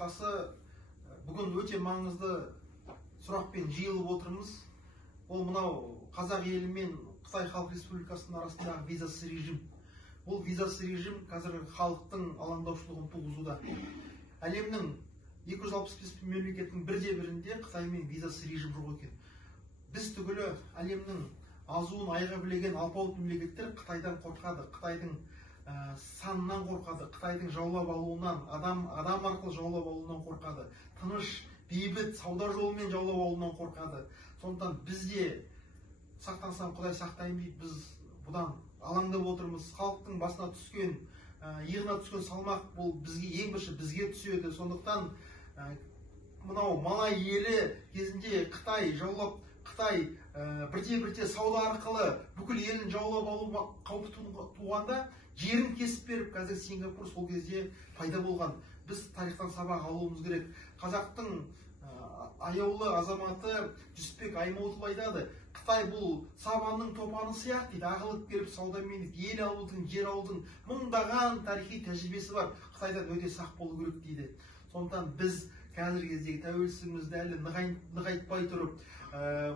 алқасы бүгін өте маңызды сұрақпен жиылып отырмыз. Ол мынау қазақ елі мен Қытай Халық Республикасының арасындағы визасыз режим. Бұл визасыз режим қазір халықтың алаңдаушылығын туғызуда. Әлемнің 265 мемлекеттің бірде-бірінде Қытаймен визасыз режим жоқ екен. Біз түгілі әлемнің азуын айға білеген алпауыт мемлекеттер Қытайдан қорқады, Қытайдың санынан қорқады, Қытайдың жаулап алуынан, адам арқылы жаулап алуынан қорқады, тыныш, бейбіт сауда жолымен жаулап алуынан қорқады. Сондықтан бізде сақтансам Құдай сақтайын дейді, біз бұдан алаңдап отырмыз. Халықтың басына түскен, иығына түскен салмақ бұл бізге ең бірінші бізге түседі. Сондықтан мынау Малай елі кезінде Қытай жаулап, Қытай бірте-бірте сауда арқылы бүкіл елін жаулап алу қаупі туғанда жерін кесіп беріп, қазір Сингапур сол кезде пайда болған. Біз тарихтан сабақ алуымыз керек. Қазақтың аяулы азаматы Жүсіпбек Аймауытов айтады, Қытай бұл сабанның топаны сияқты дейді, ағылып келіп саудамен ел алудың, жер алудың мыңдаған тарихи тәжірибесі бар. Қытайдан өте сақ болу керек дейді. Сондықтан біз қазіргі кездегі тәуелсіздігімізді әлі нығайтпай тұрып,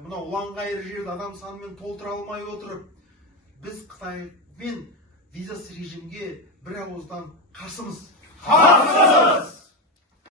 мынау ұланғайыр жерді адам санымен толтыра алмай отырып, біз Қытаймен визасыз режимге бір ауыздан қарсымыз.